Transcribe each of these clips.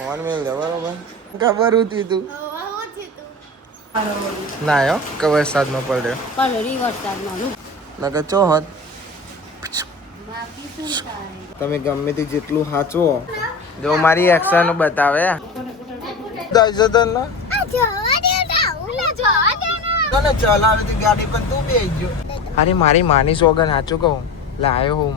Phone મેળ દે બરોબર. ખબર હતી તું ના આવ્યો કે વરસાદમાં પડ્યો નકર ચો હોત. તમે ગમે તે જેટલું સાચવો જો મારી એક્શન બતાવે ચલાવે તી ગાડી પણ તું બેસી ગયો. અરે મારી માની સોગન સાચું કહું લાયો હું.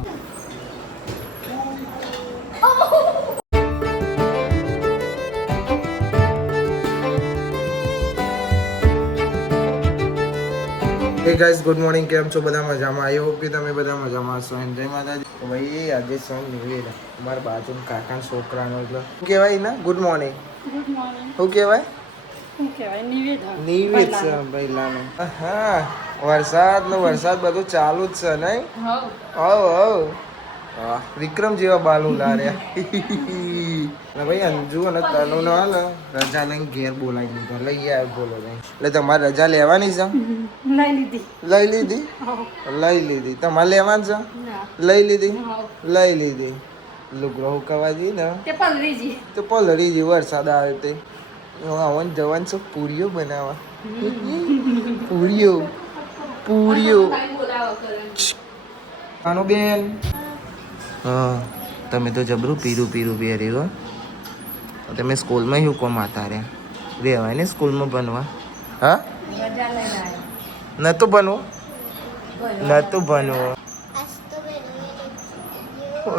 હે ગાઈસ ગુડ મોર્નિંગ, કેમ છો બધા? મજામાં? આઈ હોપ કે તમે બધા મજામાં હશો. એન્ડ જય માતાજી. તો ભાઈ આજે સોંગ નિવેદા અમારા બાજુ કાકાના છોકરાનો એટલે શું કહેવાય ને ગુડ મોર્નિંગ. Good morning. શું કહેવાય? શું કહેવાય? નિવેદા. નિવેદ છે પહેલાનો. હા વરસાદ બધું ચાલુ જ છે નહીં? હવ વિક્રમ જેવા બાલું લાર્યા ભાઈ. અંજુ અને તનુ નો હાલ રજા લઈને ઘેર બોલાવી દીધો. લઈ આવ્યો બોલો ભાઈ. એટલે તમારે રજા લેવાની છે? લઈ લીધી. તમારે લેવાની છે? લઈ લીધી. લુગડો હુકવા જઈએ ને તો પલળી જી વરસાદ આવે તે આવન જવાન છે પૂરીઓ બનાવવા. પૂરીઓ આનો બેન. હા તમે તો જબરું પીરું પહેર્યું હો. તમે સ્કૂલમાં શું કોમ આતા રહેવાય ને સ્કૂલમાં બનવા? હા નતું બનવું.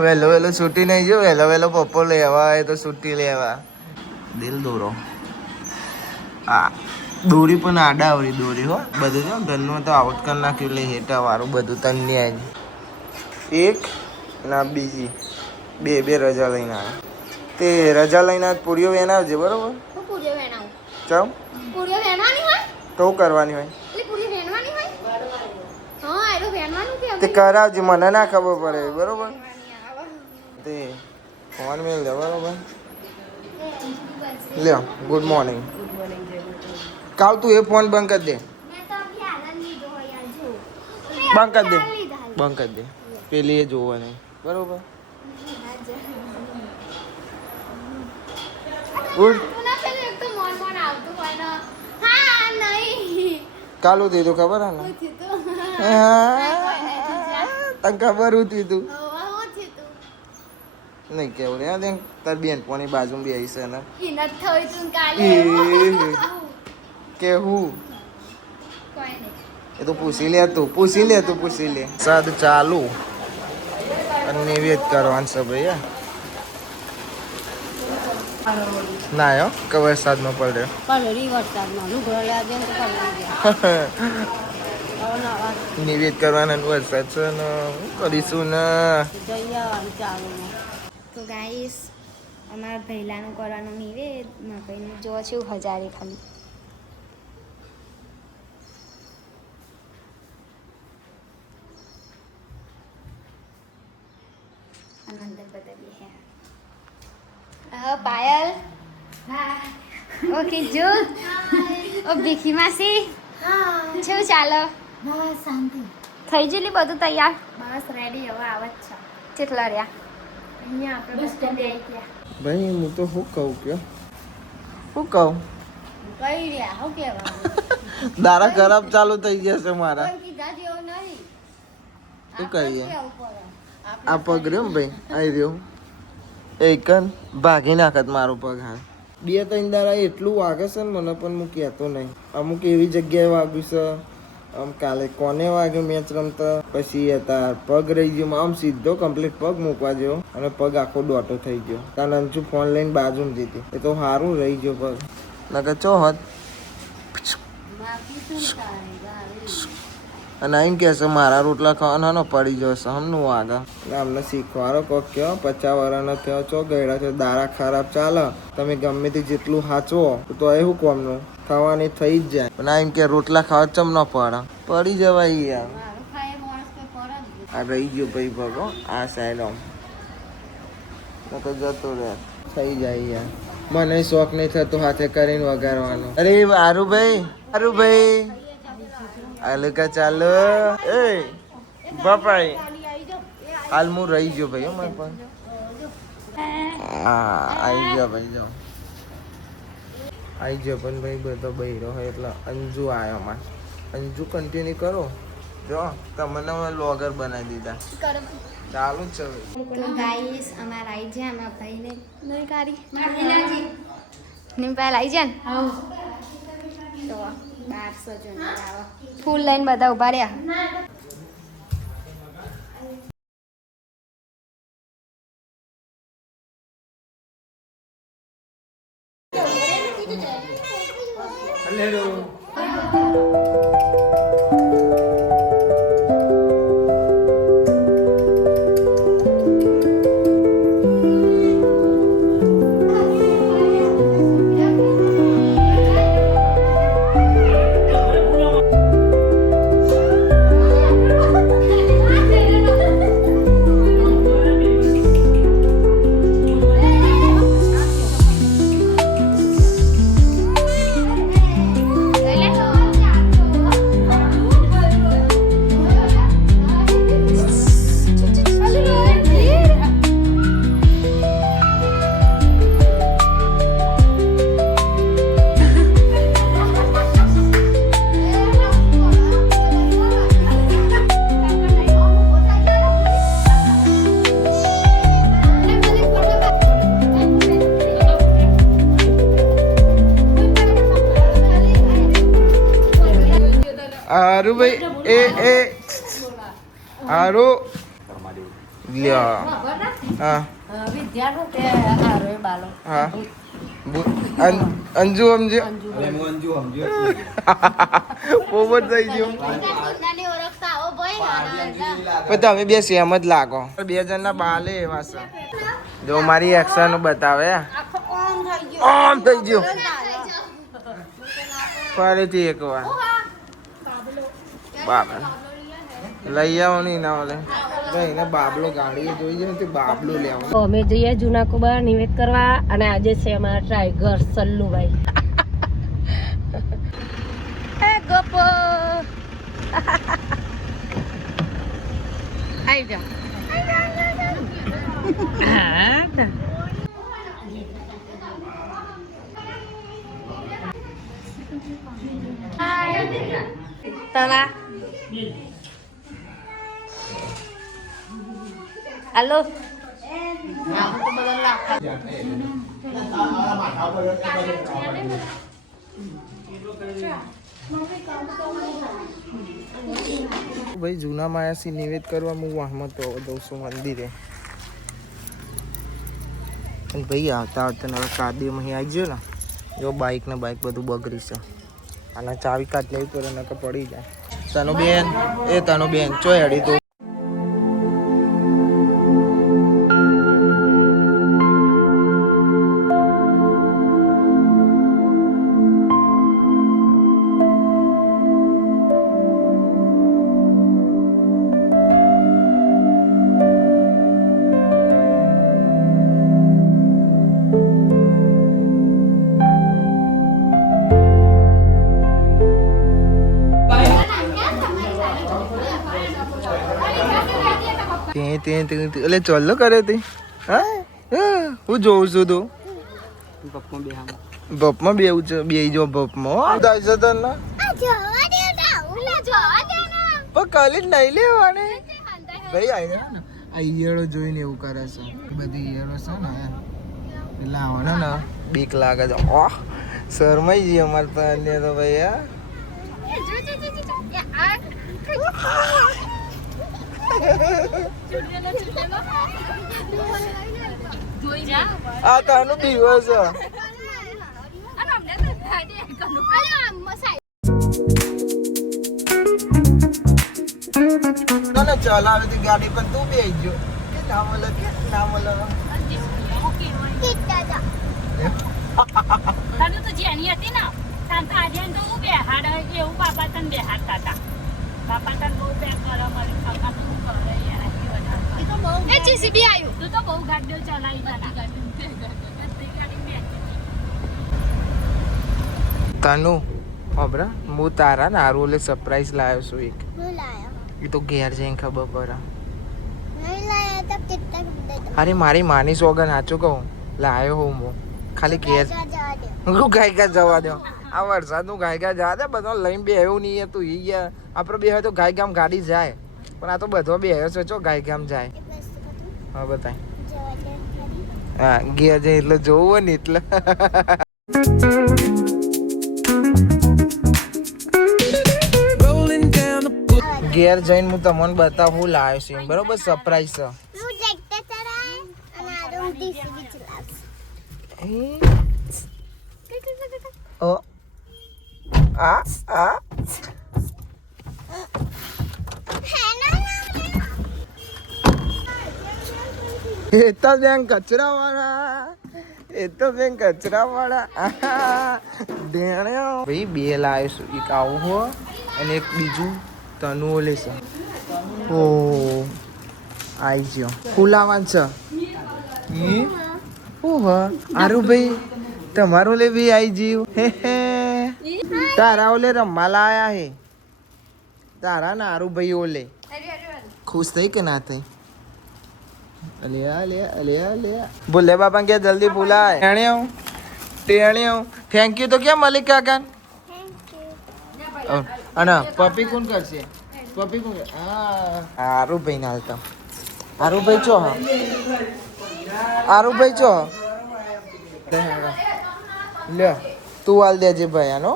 વહેલો છૂટી નહીં જો. વહેલો પપ્પો લેવા આવે તો છૂટી લેવા. દિલ દોરો હા દોરી પણ આડા આવડી દોરી હો. બધું જો ઘરનું તો આઉટ કરી નાખ્યું. એટલે હેઠા વાળું બધું તન્ય એક ના બીજી બે રજા લઈને આવે. તે રજા લઈને પૂરીઓ વેનાવજે બરોબર. ચાલ તો કરવાની હોય તે કરાવજે. મને ના ખબર પડે બરોબર. તે ફોન મેળ દે બરોબર. લ્યો ગુડ મોર્નિંગ. કાલ તું એ ફોન બંધ કરી દે. બંધ કરી દે પેલી એ જોવાની બરોબર. ગુડ કાલું દીધું ખબર હે ને? તને ખબર હતી તું નહીં કેવું રે. તાર બેન પોની બાજુ બેસી છે ને કે હું એ તો પૂછી લે. સાદ ચાલુ અને નિવેદ કરવાનું છે ભાઈ. ના આવ્યો કે વરસાદમાં પડ્યો. નિવેદ કરવાના વરસાદ છે ને કરીશું ને. તો ગાઈસ અમારા પહેલાનું કરવાનું નિવેદ મકઈનું જો છે 1000 ખાલી. અંદર બતાવીએ હે પાયલ. ઓકે જો ઓ ભીખી માસી શું ચાલો? બસ શાંતિ. થઈ ગયેલી બધું તૈયાર? બસ રેડી. હવે આવે જ છે. કેટલા રહ્યા? અહીંયા આપણે બસ સ્ટેન્ડ આવી ગયા ભાઈ. હું તો શું કહું કઈ રહ્યા શું કહેવાનું દારા ખરાબ ચાલુ થઈ જશે મારા. શું કરીએ? આ પગ રહ્યો ભાઈ આવી રહ્યો એકન ભાગી નાખત મારો પગ. હા 2-3 દાડા એટલું વાગે છે ને મને પણ હું કહેતો નહીં. અમુક એવી જગ્યાએ વાગ્યું છે. આમ કાલે કોને વાગ્યું મેચ રમતા પછી હતા પગ રહી ગયો. આમ સીધો કમ્પ્લીટ પગ મૂકવા જેવો અને પગ આખો દોટો થઈ ગયો. ત્યાં અંજુ ફોન લઈને બાજુમાં જીતી. એ તો સારું રહી ગયો પગ નકર ચો હોત. અને આઈને કહેશે મારા રોટલા ખાવાના પડી જશે હમનું આગળ. અમને શીખવાડો કોક કયો 50 વર્ષનો થયો ચો ગયડા છો. દારા ખરાબ ચાલે. તમે ગમે તે જેટલું સાચવો તો એ શું કોમનું ખાવાની થઈ જ જાય. પણ આમ કે રોટલા ખાવા ચમ ન પડી જવાય યાર. આ રહી ગયો ભાઈ ભગો આ સાઈડ આમ તો જતો રહે થઈ જાય યાર. મને શોખ નહીં થતો હાથે કરીને વગાડવાનો. અરે આરુભાઈ આલુકા ચાલો એ બાપાઈ હાલ હું રહી ગયો ભાઈ. મારી પાસે આવી ગયો ભાઈ જો આવી ગયો પણ ભાઈ બધો બહેરો હોય એટલે અંજુ આવ્યો માં અંજુ કન્ટિન્યુ કરો જો તમને વ્લોગર બનાવી દીધા ચાલુ જ છે ભાઈ તો ગાઈસ અમાર આવી જાય અમાર ભાઈને નહીં કારી નિમ્પાલ આવી જાય ને તો 1200 જણ આવો ફૂલ લાઈન બધા ઉભા રહ્યા આરુ ભાઈ એ આરુ લ્યો હા હા અંજુ સમજો પોપટ થઈ ગયો પણ તમે બે સેમ જ લાગો બે જણના બાલે એવા છે જો મારી એક્શન બતાવે ઓમ થઈ ગયો ફરીથી એક વાર બાબા લઈ આવો નહીં ના ઓલે એને બાબલો ગાડી જોઈ જાય તે બાબલો લેવો અમે જઈએ જૂના કુબા નિવેદ કરવા અને આજે છે અમારા ટાઈગર સલ્લુભાઈ એ ગોપો આવી જા તલા હાલો ભાઈ જૂના માયાસી નિવેદ કરવા હું વાહમાં તો દઉં છું મંદિરે અને ભાઈ આવતા આવતા હવે કાદીમાં અહીં આવી ગયો ને જો બાઇક ને બાઇક બધું બગડી છે અને ચાવી કાઢ લેવી પડે નકર પડી જાય તનો બેન એ તનો બેન ચો હેડી તું એટલે ચાલો કરે તે હા હું જોઉં છું તું બપમાં બેવું છે બે જો બપમાં દાઈસો તને પણ કાલે જ નહીં લેવાને ભાઈ આવી ને આ ઈયળો જોઈને એવું કરે છે બધી ઈયળો છે ને એટલે આવવાના ને બીક લાગે છે ઓહ શરમાઈ જઈએ અમારે તો અન્ય તો ભાઈ આ તાનું દિવસ ચલાવે તી ગાડી પણ તું બે ગયો કે નામ લખ કે નામ લખ તને તો જેની હતી ને તાન તો આજે તો હું બેહાડ એવું બાપા તને બેહાડતા હતા બાપા તને બહુ બે કરે મારી કાકા તો હું કરે યાર એ તો બહુ એ જીસીબી આવ્યું તું તો બહુ ગાડીઓ ચલાવી તને તનુ અબરા હું તારા ને આરું ઓલે સરપ્રાઈઝ લાવ્યો છું એક એ તો ઘેર જઈને ખબર પડે અરે મારી માની સોગન સાચું કહું લાયો હું ખાલી ઘેર હું ગાયકા જવા દો આ વરસાદનું ગાયકા જવા દે બધો લઈને બે એવું નહીં હતું ઈ ગયા આપણે બે હોય તો ગાયગામ ગાડી જાય પણ આ તો બધો બે છે ચો ગાયગામ જાય હા બતાય હા ઘેર જાય એટલે જોવું ને એટલે ઘેર જઈને હું તમને બતાવું હું લાવ્યો છું બરોબર સરપ્રાઈઝ છે ઓ આ આ એ તો બેન કચરા વાળા ભાઈ બે લાવ્યો છું એક આવું હો અને એક બીજું તનુ લેશે ઓ આઈ ગયો ફૂલાવાન છે આરું ભાઈ તમારું લે બી આઈ ગયું હે હે તારા ઓલે રમવા લાયા હે તારા ને આરું ભાઈ ઓલે ખુશ થઈ કે ના થઈ ભૂલે બાપા કે જલ્દી ભૂલાય ટેણ્યો થેન્ક યુ તો ક્યાં મલિક કાકા અને પપ્પી કોણ કરશે પપ્પી કોણ આરું ભાઈ ના હાલતા આરું ભાઈ ચો આરું ભાઈ ચો લે તું હાલ દેજે ભૈયાનો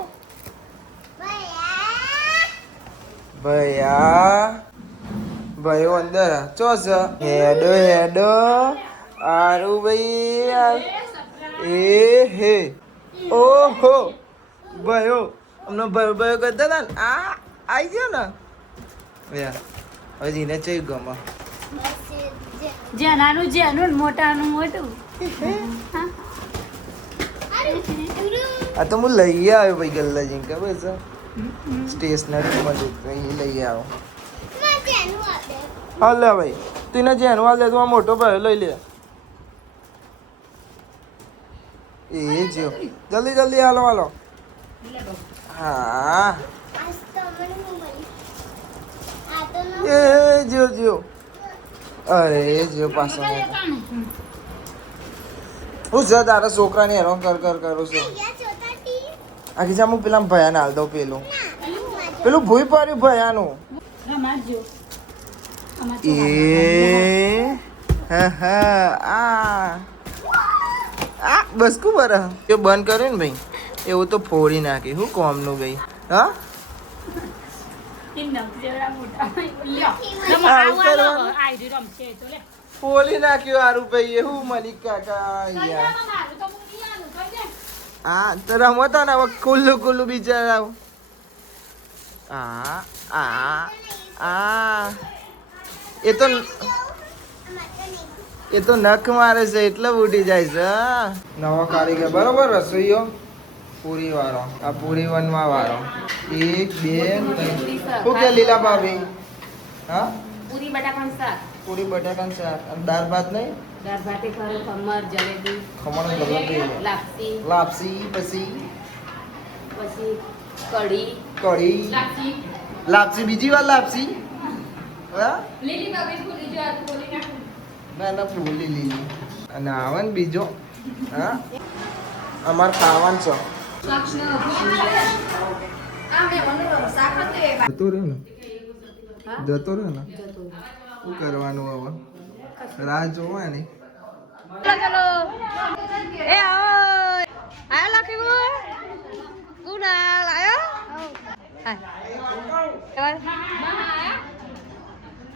ભૈયા ભાઈઓ અંદર ચો છે હેડો આરું ભાઈ એ હે ઓહો ભાઈઓ અમને ભાઈ કરતા હતા ને આ આવી ગયો ને હવે જીને ચઈ ગમે જેનું મોટાનું મોટું આ તો હું લઈ આવ્યો ભાઈ ગલ્લાજી ખબર છે સ્ટેશનરી મળ્યું તો એ લઈ આવ્યો હા લે ભાઈ તીને જેનું હાલ દે તું આ મોટો ભાઈ લઈ લે એ જો જલ્દી હાલો હા એ જો અરે જો પાછો હું છે તારા છોકરાને હેરાન કરું છું આખી જા હું પેલા ભયાને હાલ દઉં પેલું ભૂઈ પાડ્યું ભયાનું એ હા બસ કુ બર એ બંધ કર્યું ને ભાઈ એવું તો ફોડી નાખી હું કોમનું ભાઈ હા ફોડી નાખ્યું હારું ભાઈ એવું મલિક કાકા યાર હા તો રમો તો ને હવે ખુલ્લું બિચારા એ તો નખ મારે છે એટલે ઉડી જાય છે નવો કારીગર બરોબર રસોઈયો પૂરી વાળો આ પૂરી વનમાં વાળો 1 2 3 શું કે લીલા ભાભી હા પૂરી બટાકાનું શાક અને દાળ ભાત નહીં દાળ ભાતે ખરું ખમણ જલેબી લાપસી પછી કઢી લાપસી બીજી વાર લાપસી હા ના ભૂલી લીધી અને આવે ને બીજો હા અમારે ખાવાનું છે જતો રહ્યો ને શું કરવાનું હવે રાહ જોવાની ચલો એ આયો લખી કુનાલ આયો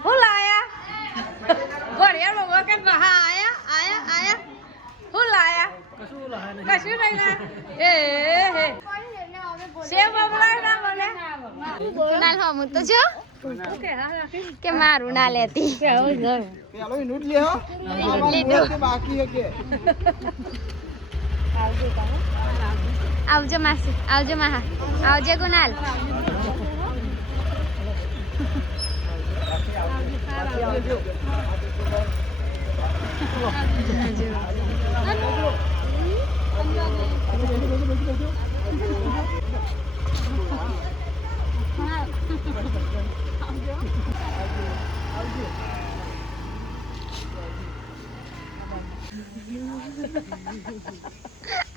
હું લાયા ગોળિયાનો વખત બહા આયા હું લાયા કશું નહીં ના એ હે સેવ બબલાય ના મને કુનાલ હમું તો જો કે મારું ના લેતી પેલો નોટ લે હો બાકી હે કે આવજો માસી આવજો માહા આવજે કુનાલ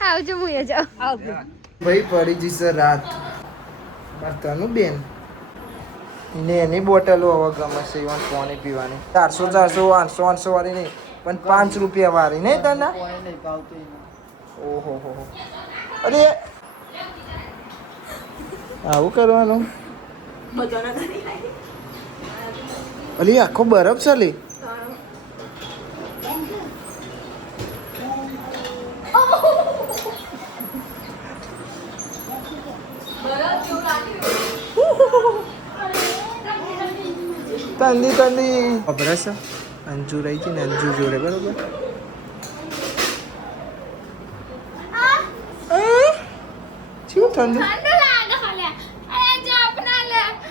આવજો હું એ જાઉં ભાઈ પડી જશે રાત તનું બેન એને એની બોટલો હવે ગમે છે ઇવન પાણી પીવાની 400 800 800 વાળી નહીં પણ 5 રૂપિયા વાળી નહીં તને ઓહો હો અરે આવું કરવાનું અલી આખો બરફ છે લી તંદી ખબર છે અંજુ રહી છે ને અંજુ જોડે બરોબર શું ઠંડુ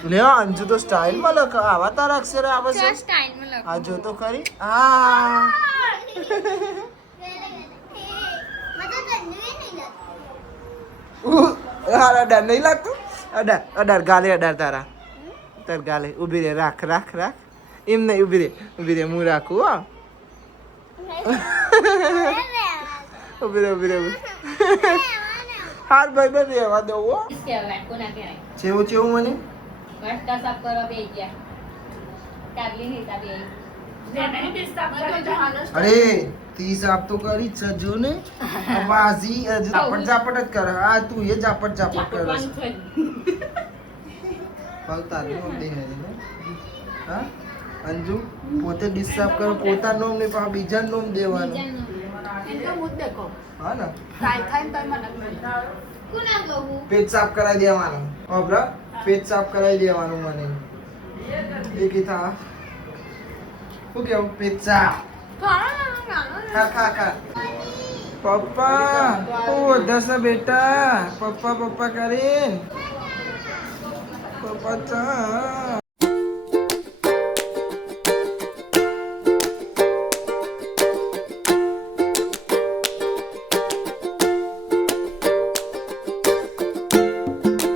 લેવા અંજુ તો સ્ટાઇલ માં લખ આવા તારા અક્ષર આવે છે આ જો તો ખરી હા હારા ડર નહીં લાગતું અડાર ગાલે અડાર તારા તાર ગાલે ઊભી રે રાખ એમ નહીં ઊભી રે હું રાખું હા ઊભી રે હાર ભાઈ બન રહેવા દઉં હો ચેવું મને અરે 30 આપ તો કરી જ જો ને બાજી ઝાપટ જ કર હા તું એ ઝાપટ કર તારું નામ દે હા અંજુ પોતે ડિસ્ટર્બ કરો પોતાનું નામ નહીં પણ બીજાનું નામ દેવાનું હા ને પેટ સાફ કરાવી દેવાનું ઓબરા પેટ સાફ કરાવી દેવાનું મને એકી થા શું કેવું પેટ સાફ ખા પપ્પા ઓ દસ બેટા પપ્પા કરીને પપ્પા ચા